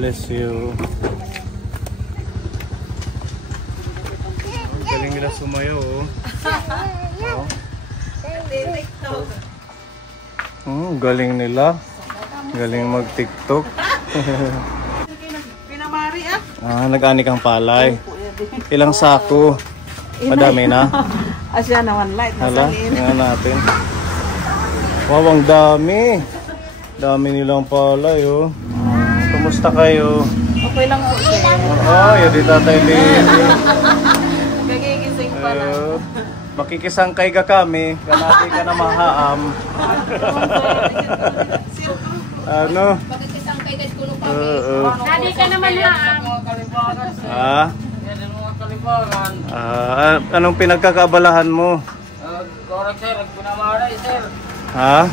bless you. Galing nila sumayaw, oh. Galing nila. Galing mag-TikTok. Pinamari nag-ani kang palay. Ilang sako? Madami na. Asya naman light. Hala, tingnan natin. Wow, ang dami. Dami nilang palay, oh. Kumusta kayo? Okay lang po. Yun di Tatay Lily. Kagigising pa lang. Makikisangkay ka kami. Kanati ka na mahaam. Ano? Makikisangkay ka kuno kami. Nadi ka naman haam. Anong pinagkakaabalahan mo? Correct sir, pinamaray sir. Ha?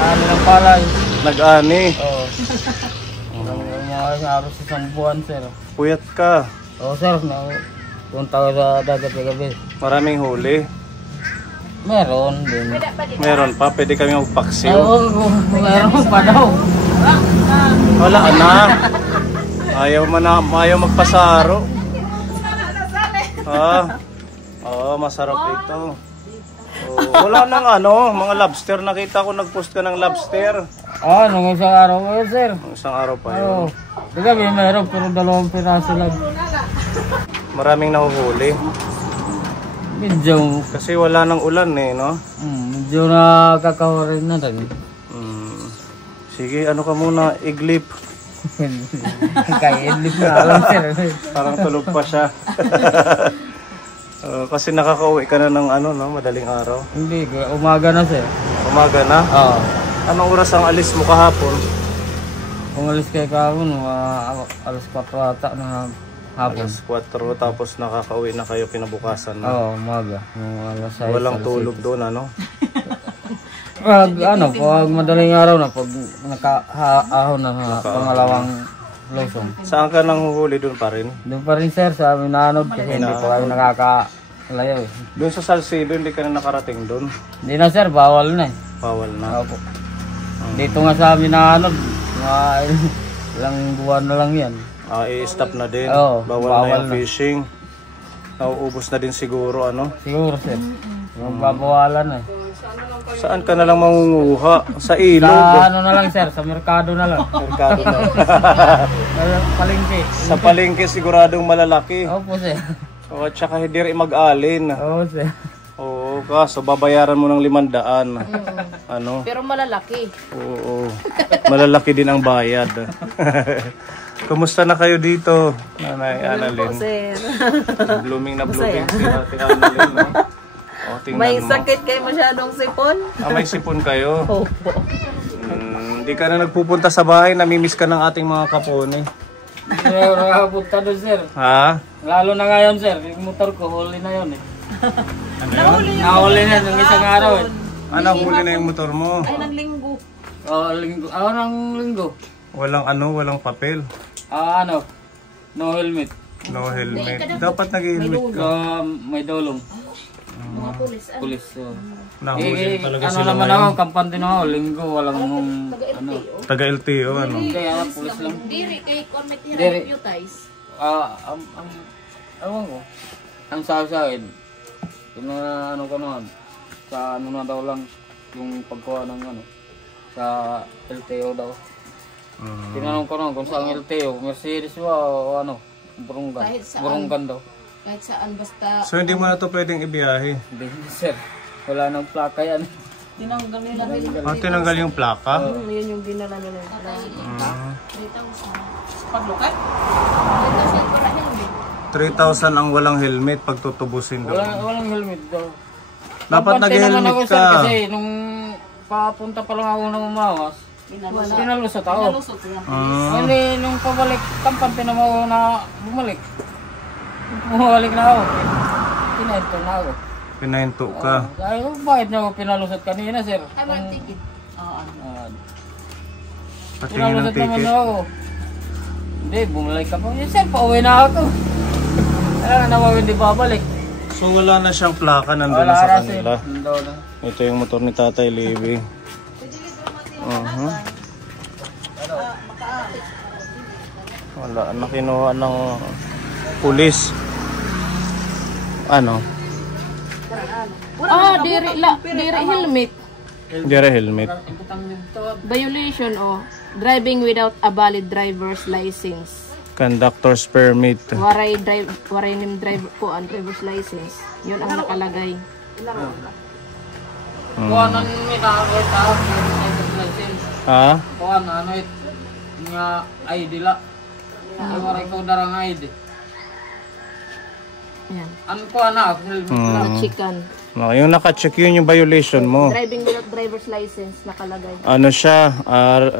Ano ng palay? Nag-ani? Oo. Halos isang buwan sir. Puyat ka. Oo sir, punta ko sa dagat gabi. Maraming huli. Meron din. Meron pa, pwede kami magpaksiw. Oo, meron pa daw. Wala na. Ayaw magpasaro. Masarap ito. Wala nang mga lobster. Nakita ko nag-post ka ng lobster. Nung isang araw pa yun sir. Isang araw pa yun. Gabi meron pero 2 piraso lang. Maraming nahuhuli. Medyo. Kasi wala nang ulan no? Medyo nakakawarin na rin. Sige, ano ka muna, iglip. Kaya iglip na alam sir. Parang tulog pa siya. Kasi nakakauwi ka na ng madaling araw. Hindi, umaga na sir. Umaga na? Oo. Anong oras ang alis mo kahapon? Kung alis kayo kahapon, alas 4 ata na hapon. Alas 4, tapos nakakauwi na kayo kinabukasan na? Oo, umaga. Walang tulog doon, Pag madaling araw na, pag nakaahon na pangalawang losong. Saan ka nang huhuli doon pa rin? Doon pa rin sir, sa Minanod, kasi hindi pa kami nakakalayaw eh. Doon sa Salcedo, hindi ka na nakarating doon? Hindi na sir, bawal na eh. Bawal na? Opo. Dito nga sa Minanod, ilang buwan na lang yan. I-stop na din? Oo, bawal na yung fishing? Nauubos na din siguro, Siguro sir. Magbabawalan na eh. Saan ka na lang mangunguha? Sa ilog? Sa na lang sir, sa merkado na lang. Merkado na. Palengke. Sa palengke siguradong malalaki. Opo sir. At saka hindi rin mag-alin. Oo sir. Oo, kaso babayaran mo ng 500. Pero malalaki. Oo. Malalaki din ang bayad. Kumusta na kayo dito, Nanay Annalyn? Sir. Blooming na blooming si Ate Annalyn, no? May sakit kayo masyadong sipon? May sipon kayo? Opo. Hindi ka na nagpupunta sa bahay, namimiss ka ng ating mga kapone. Hindi ako nakapunta doon sir. Ha? Lalo na ngayon sir, yung motor ko, huli na yun eh. Nahuli na nung isang araw eh. Huli na yung motor mo? Ay, ng linggo. Oo, linggo. Ng linggo. Walang papel? No helmet. No helmet. Dapat nag-helmet ka. May dolong. Mga pulis. Nahuli talaga sila naman ngayon. ako, kampante na ako, linggo, walang Taga-LTO, Kaya pulis lang. Diri kay Cormet Hirapiutize. Ewan ko. Ang sabi sa akin, ko naman, sa na daw lang, yung pagkuha ng sa LTO daw. Tinanong ko naman kung saan LTO, Mercedes o Burunggan daw. Kahit saan basta. So hindi mo na ito pwedeng ibiyahe? Hindi sir, wala nang plaka yan. Tinanggal nila rin. Tinanggal yung plaka? Yun yung dinala nila. 3,000. Paglukat? 3,000 ang walang helmet pag tutubusin daw. Walang helmet daw. Dapat nag-helmet ka. Sir, kasi nung papunta pa lang ako ng umawas, pinalusot ako. Nung pabalik, kampante na mo na bumalik. Bumalik na ako. Pinahinto na ako. Pinahinto ka? Ay, bakit niya ako pinalusot kanina, sir? Ay, walang ticket. Patingin ng ticket? Ako. Hindi, bumalik ka pa. Sir, pauwi na ako. Kaya naman hindi babalik. So wala na siyang plaka nandun na sa kanila? Ito yung motor ni Tatay Libby. Wala na kinuha ng pulis. Ano? Diri helmet. Dire helmet. Violation driving without a valid driver's license. Conductor's permit. Waray nim driver's license. Yun ang nakalagay. Kuha na nila ako ito, driver's license. Ha? Kuha na ano ito, nga ID la. Ay waray ko darang ID. Yan. Ano kuha na, helmet lang. Chicken. No, yung naka-check yun yung violation mo. Driving without driver's license nakalagay. Ano siya?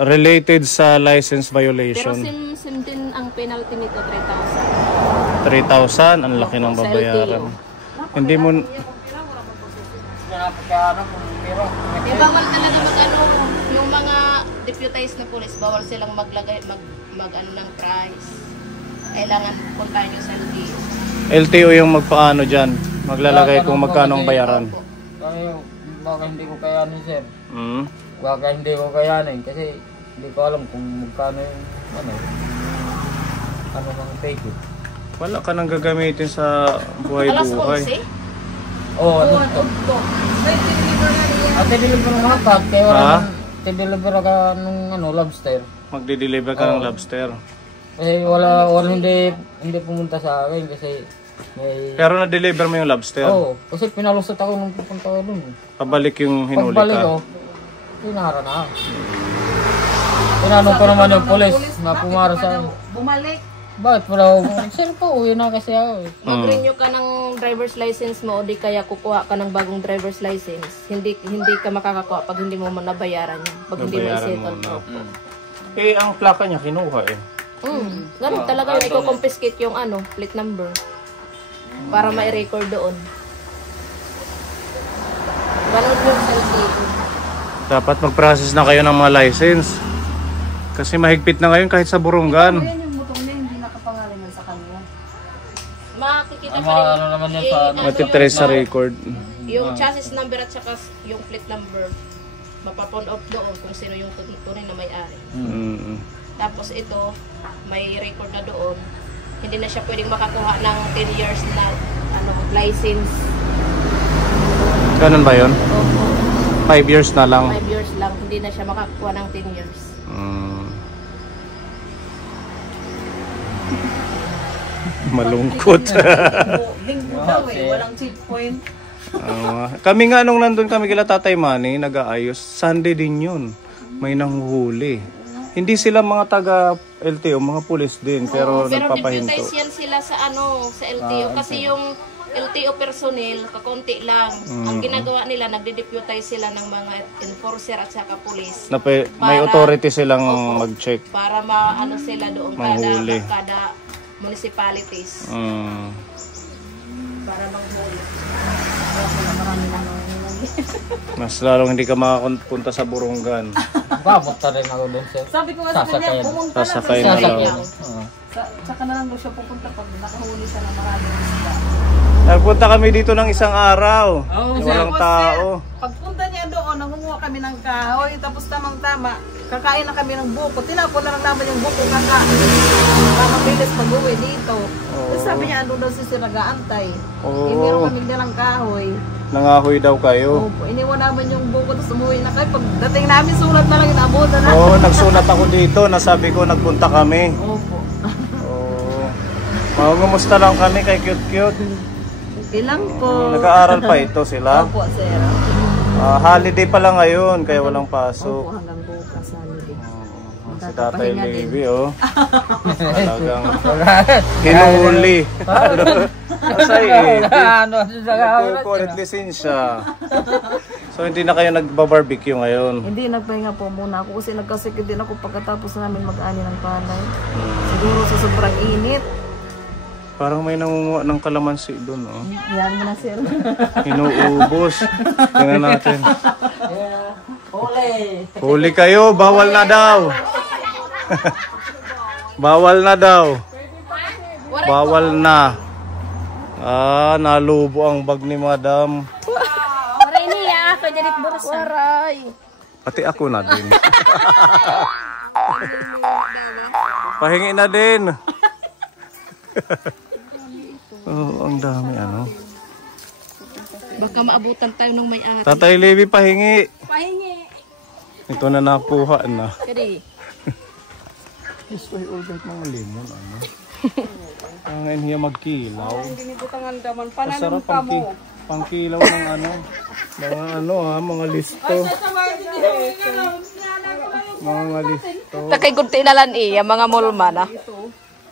Related sa license Pero violation. sim din ang penalty nito 3,000. 3,000. Ang laki ng Sa babayaran. LTO. Hindi mo... Pero, Eh, bawal talaga yung mga deputized na police, bawal silang maglagay, mag ano ng price. Kailangan puntahan nyo sa LTO. LTO yung magpaano dyan. Maglalagay kung magkano ang bayaran. Kaya, baka hindi ko kayanin, sir. Hmm? Baka hindi ko kayanin kasi hindi ko alam kung magkano yung ano mang take. Wala ka nang gagamitin sa buhay-buhay. Alas 11? Oo, ano to? At deliver ng hakat, kaya Ha? deliver ka ng lobster. Magde-deliver ka ng lobster. Kasi wala hindi pumunta sa akin kasi may... Pero na-deliver mo yung lobster. Oo, kasi pinalusot ako nung pupunta ko dun. Pabalik yung hinuli Pagbalik ka. ko, pinara na. Tinanong ko naman yung polis na pumara sa akin. Bumalik. Bakit wala ako? Sir po, uwi na kasi ako eh. Mag-renew ka ng driver's license mo o di kaya kukuha ka ng bagong driver's license. Hindi ka makakakuha pag hindi mo nabayaran yan. Pag hindi mo Nabayaran isettle. mo na. Eh, ang plaka niya kinuha eh. Ganun talaga yun. Iko-confiscate yung plate number. Para ma-record doon. Ganun yung sa LTO. Dapat mag-process na kayo ng mga license. Kasi mahigpit na ngayon kahit sa burunggan. Makikita Ano, pa rin. ano naman yan sa... Matitrace sa record. Yung chassis number at saka yung plate number. Mapapon off doon kung sino yung tunay na may-ari. Mm. Tapos ito, may record na doon. Hindi na siya pwedeng makakuha ng 10 years na license. Ganun ba yun? Opo. 5 years na lang. 5 years lang, hindi na siya makakuha ng 10 years. Malungkot. Linggo daw walang checkpoint. Kami nga nung nandun kami kila Tatay Manny, nag-aayos. Sunday din yun. May nanghuhuli. Hindi sila mga taga LTO, mga pulis din, pero nagpapahinto. Pero deputize yan sila sa sa LTO kasi yung LTO personnel, kakunti lang. Ang ginagawa nila, nagde-deputize sila ng mga enforcer at saka pulis. May authority silang mag-check. Para sila doon kada municipalities. Para manghuli. Mas lalong hindi ka makapunta sa burunggan. Babot rin ako doon, sir. Sabi ko nga sa kanya, pumunta Sasakay lang na sa lang. Tsaka na lang doon siya pupunta pag nakahuli siya ng maraming isda. Nagpunta kami dito ng isang araw. Walang tao. Pagpunta niya doon, nangunguha kami ng kahoy, tapos tamang-tama, kakain na kami ng buko. Tinapon na lang naman yung buko para mabilis pag-uwi dito. Tapos sabi niya, ano daw si Sir nag-aantay. Meron kami nilang kahoy. Nangahoy daw kayo. Opo, iniwan naman yung buko, tapos umuwi na kayo. Pagdating namin, sulat na lang, inaabutan na. Oo, nagsulat ako dito. Nasabi ko, nagpunta kami. Opo. Oo. Kumusta lang kami kay Cute-Cute. Okay lang po. Nag-aaral pa ito sila. Opo, Sir. Holiday pa lang ngayon, kaya walang pasok. Opo, hanggang bukas holiday. Si Tatay Levi, talagang hinuli. Asay eh. Nagkukulit lisensya. So hindi na kayo nagba-barbecue ngayon? Hindi, nagpahinga po muna ako kasi nagkasikid din ako pagkatapos namin mag-ani ng palay. Siguro sa sobrang init. Parang may nangunguha ng kalamansi doon, oh. Yan mo na, Sir. Inuubos. Tingnan natin. Huli! Huli kayo, bawal na daw. Bawal na daw. Bawal na. Nalubo ang bag ni Madam. Waray niya, kajarit bursa. Waray. Pati ako na din. Pahingi na din. Oh, ang dami ano. Baka maabutan tayo ng may-ari. Tatay Levi, pahingi. Pahingi. Ito na nakuha na. Kadi. Gusto i-order mga lemon, ano? Ang hiya magkilaw. Hindi butangan daman. Masarap pangkilaw ng ano. Mga ano ha, mga listo. Mga listo. Takay kunti na lang mga mulman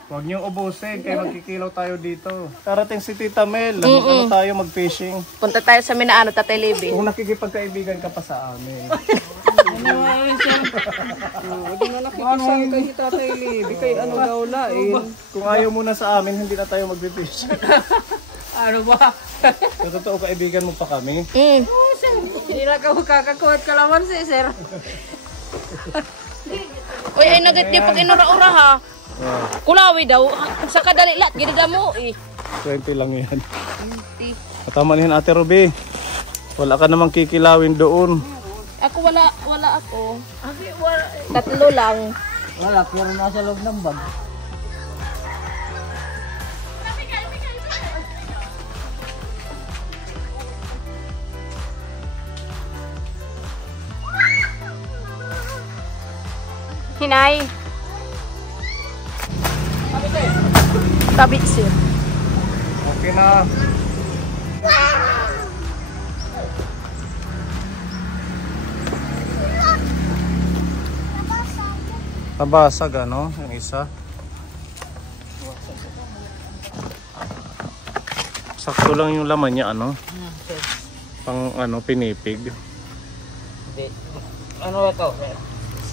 Huwag niyong ubusin, kaya magkikilaw tayo dito. Darating si Tita Mel, ano tayo mag-fishing. Punta tayo sa Minaano, Tatay Levi. Kung nakikipagkaibigan ka pa sa amin. Hindi na nakikisang kay Tatay Levi. Kay ano daw lain. Kung ayaw muna sa amin, hindi na tayo mag-fishing. Ano ba? So, totoo, kaibigan mo pa kami. Hindi na ka kakakuhat ka laman si sir. Uy, ay nagit niya pag inura-ura ha. Kulawi daw. Sa kadali lahat, ginigamo 20 lang yan. Katama niyan Ate Ruby. Wala ka namang kikilawin doon. Ako wala ako. Tatlo lang. Wala, pero nasa loob ng bag. Hinay. Tabit sir. Okay na. Nabasag ano, yung isa. Sakto lang yung laman niya ano. Pang ano, pinipig. Hindi. Ano ito?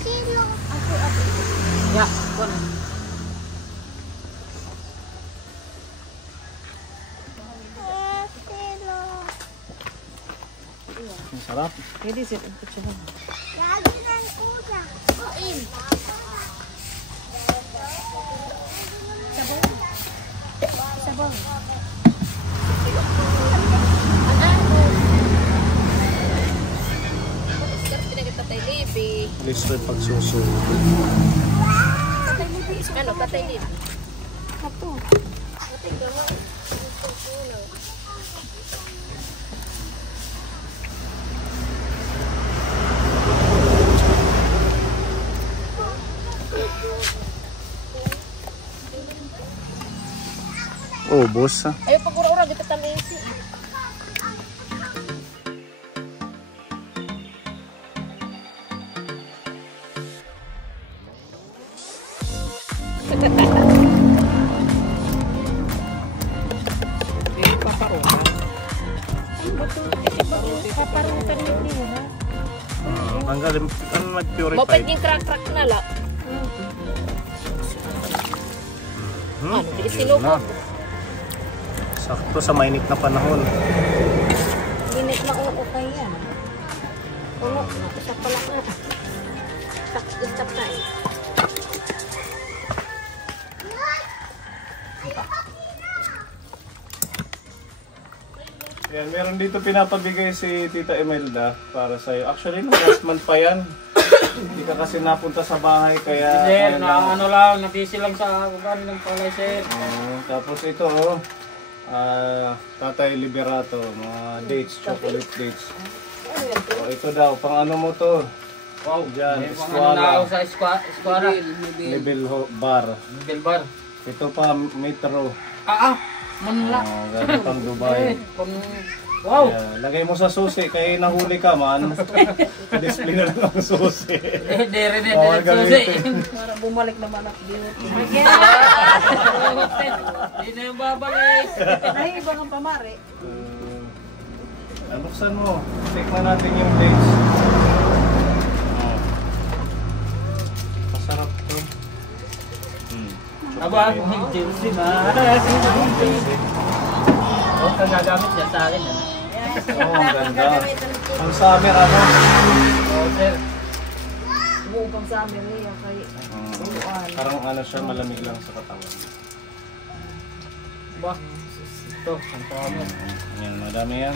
Silo. Ya, kuno. Ang sarap. Pwede sir. Lagi ng kuya. Kuin. Sabaw. Tatay Levi. Listo yung pagsusunod. Ano, Tatay Levi? Oh, boss ha. Ayaw pag-ura-ura, kita tamisi. Tanggalin, ano nag-purify? Mapaging crack-crack na la. Ano, di sinubog. Sakto sa mainit na panahon. Init na okay yan. Puno, isa pala na. Stop na eh. Yan, meron dito pinapabigay si Tita Imelda para sa'yo. Actually, last month pa yan. Hindi ka kasi napunta sa bahay kaya... Sir, na ano lang, nabisi lang sa uban ng palay, sir. Tapos ito, Tatay Liberato, mga dates, chocolate dates. Ito daw, pang ano mo to? Wow, Diyan, may mga ano na ako sa eskwara. Level bar. Middle bar. Ito pa, metro. Manla. Galing pang Dubai. Wow! Yeah, lagay mo sa susi, kaya nahuli ka man. Display na lang ang susi. Dere na Bawal din susi. gamitin. Para bumalik naman ako dito. Hindi na yung babalik. Nahiba ng pamari. Buksan mo. Tikman natin yung dates. Masarap to. Aba, kung Chelsea na. O, kagagamit niya sa akin. Oo, ang ganda. Ang summer, ano? Oo, sir. Bukang sa amin niya kay Parang ano siya, malamig lang sa katawan. Ba? Ito, ang pamit. Yan, madami yan.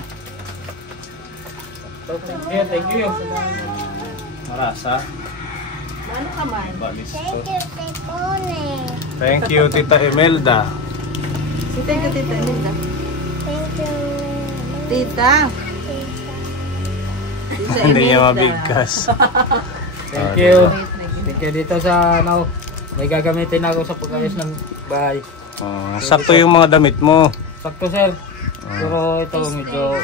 Thank you. Marasa. Ano ka man? Balis Thank to. you, Tepone. Thank you, Tita Imelda. Si thank you, Tita Imelda. Thank you. Tita. Tita Hindi niya Imelda. mabigkas. Thank you. Thank you dito sa ano. May gagamitin ako sa pag-ayos ng bahay. Sakto yung mga damit mo. Sakto sir. Pero ito medyo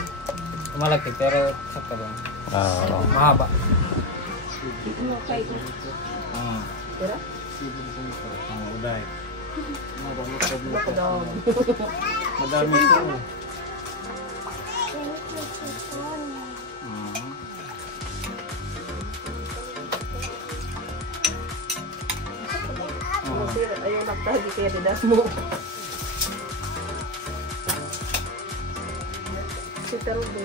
malaki pero sakto lang. Mahaba. Madami ito. Thank you, Tepone. Ayaw nagtagi kaya didas mo. Si Tarubo.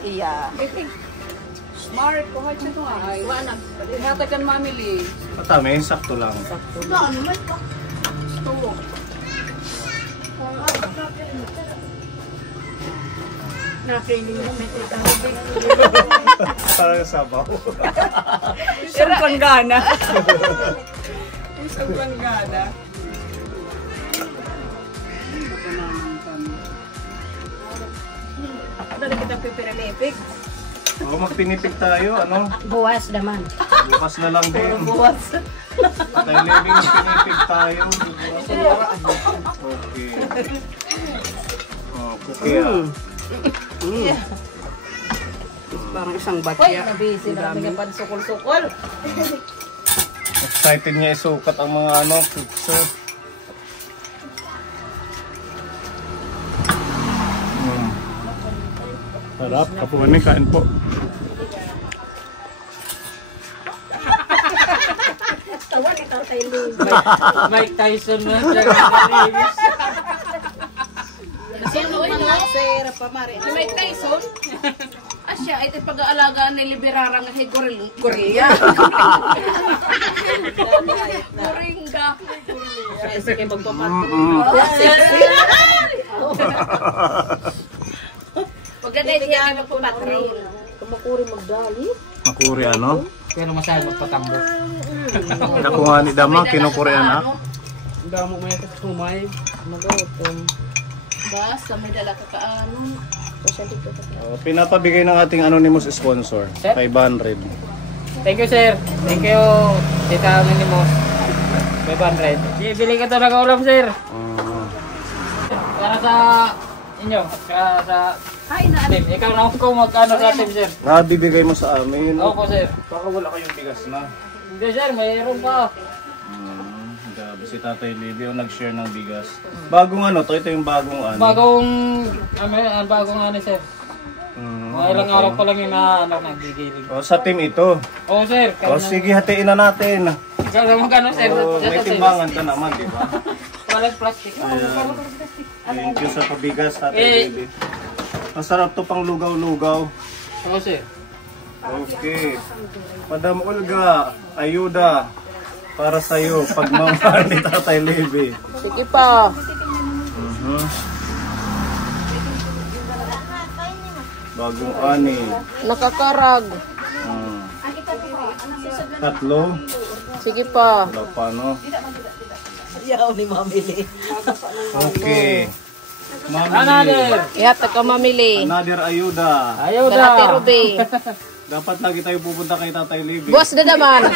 Iya. Smart ko ha siya ay wala. Hata kan mamili. Patami, sakto lang. Parang sabaw. Isang panggana. Isang panggana. Dali kita pipirelepik. Magpinipig tayo, ano? Buwas naman. Bukas na lang din. Buwas. Tayo living, pinipig tayo. Okay. Okay Parang isang batya. Nabisi na kami ng pansukol-sukol. Excited niya isukat ang mga ano, pizza. Sarap, kapuan ni kain po. Mike Tyson na siya. Sino yun? Sir, pamari. Si Mike Tyson? Asya, ito pag-aalagaan ni Liberara nga kay Korea. Koringa. Kasi kayo magpapat. Pagkada siya kayo magpapatrol. Kumakuri magdali. Makuri ano? Pero masaya magpatambo. Nakuha ni Dama, kinukurean na. Ang damo may kumay. Magutom. Basta may dala ka kaano. Pinapabigay ng ating anonymous sponsor, 500. Thank you sir. Thank you Tita Anonymous. 500. Bibili ka talaga ulam sir. Para sa inyo. Para sa team. Ikaw na ako mag-ano sa team sir. Nabibigay mo sa amin. Opo sir. Baka wala kayong bigas na. Hindi sir, mayroon pa. Grabe si Tatay Libby yung nag-share ng bigas. Bagong ano to? Ito yung bagong ano? Bagong ano sir. Mga ilang araw pa lang yung naggigilig. O, sa team ito. Oo sir. O, sige, hatiin na natin. Ikaw na magkano sir. May timbangan ka naman, di ba? Walang plastic. Thank you sa pabigas, Tatay Libby. Masarap to pang lugaw-lugaw. Oo sir. Okay. Madam Olga, ayuda para sa'yo pagmamahal ni Tatay Libby. Sige pa. Bagong ani. Nakakarag. Tatlo. Sige pa. Wala pa, no? Yaw ni mamili. Okay. Mami, Anader. Ihata ka mamili. another ayuda. Ayaw Galate na. Ruby. Dapat lagi tayo pupunta kay Tatay Libby. Buwas na naman.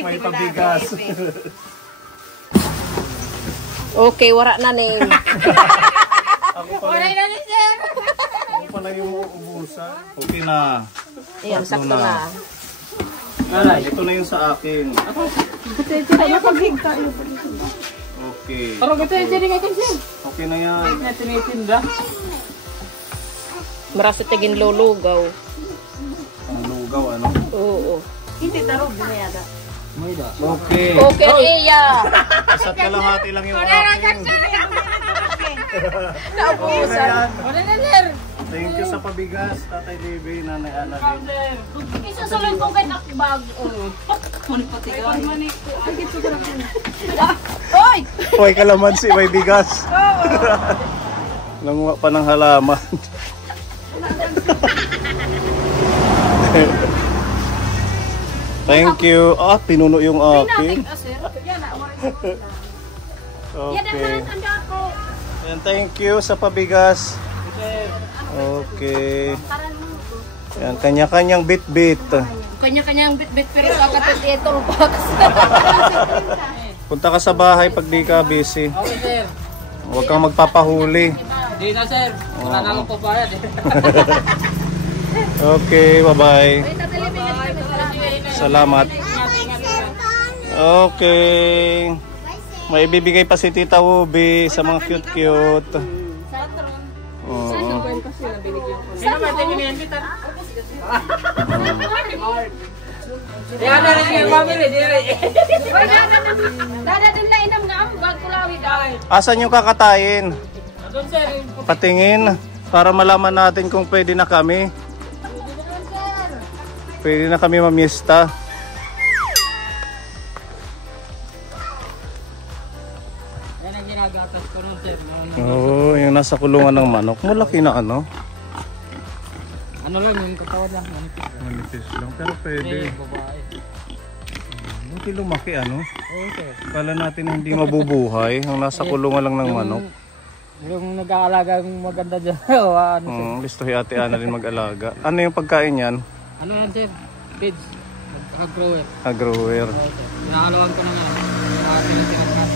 May pabigas. Okay, wala na name. Ako pala yung uubusan. Okay na. Ayan, sakto na. Ito na yung sa akin. Okay. Parang ito yung tinig ako sir. Okay na yan. Na tinitinda. Marasa tigin lulugaw. Ang lugaw, ano? Oo. Okay. Okay, Iya. Isa't kalahati lang yung akin. Naubusan. Wala na sir. Thank you sa pabigas, Tatay Libby, Nanay Annalyn. Isusunod ko kay nakbag. Hoy! Hoy, kalamansi, may bigas. Nanguha pa ng halaman. Thank you. Ah, pinuno yung akin. Sir, yan na, mo rin. Okay. And thank you sa pabigas. Okay. Yan, kanya-kanyang bit-bit. Kanya-kanyang bit-bit pero kakatid ito box. Punta ka sa bahay pag di ka busy. Okay, sir. Huwag kang magpapahuli. Hindi na, sir. Wala na akong pabayad eh. Okay, bye-bye. Salamat. Okay. May ibibigay pa si Tita Ubi sa mga cute-cute. Oo. Sino ba ito binibita? Yan na rin yung pamili. Dadating na inam na ang bag kulawi daw. Asan yung kakatayin? Doon, sir. Patingin para malaman natin kung pwede na kami. Pwede na kami mamiesta. Yan ang ginagatas ko nun, sir. Oo, yung nasa kulungan ng manok. Malaki na ano? Ano lang, yung katawan lang. Manipis lang, pero pwede. Babae. Buti lumaki ano? Oo, sir. Kala natin hindi mabubuhay. Yung nasa kulungan lang ng manok. Yung nag-aalaga yung maganda dyan. Ano, sir? Gusto si Ate Ana rin mag-alaga. Ano yung pagkain yan? Ano yan, sir? Kids. Mag-grower. Agrower. Nakalawan ko na nga. Tinatinakas.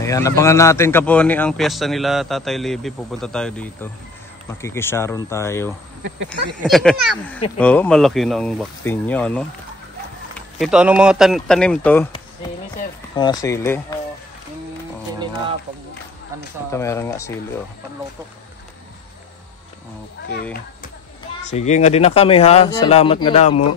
Ayan, abangan natin kaponi ang piyesta nila Tatay Libby. Pupunta tayo dito. Makikisharon tayo. Oo, malaki na ang baktin nyo, ano? Ito, anong mga tanim to? Sili, sir. Mga sili. Yung sili na pag ano sa Ito meron nga sili, oh. panloto. Okay. Sige nga din na kami ha. Salamat nga damo.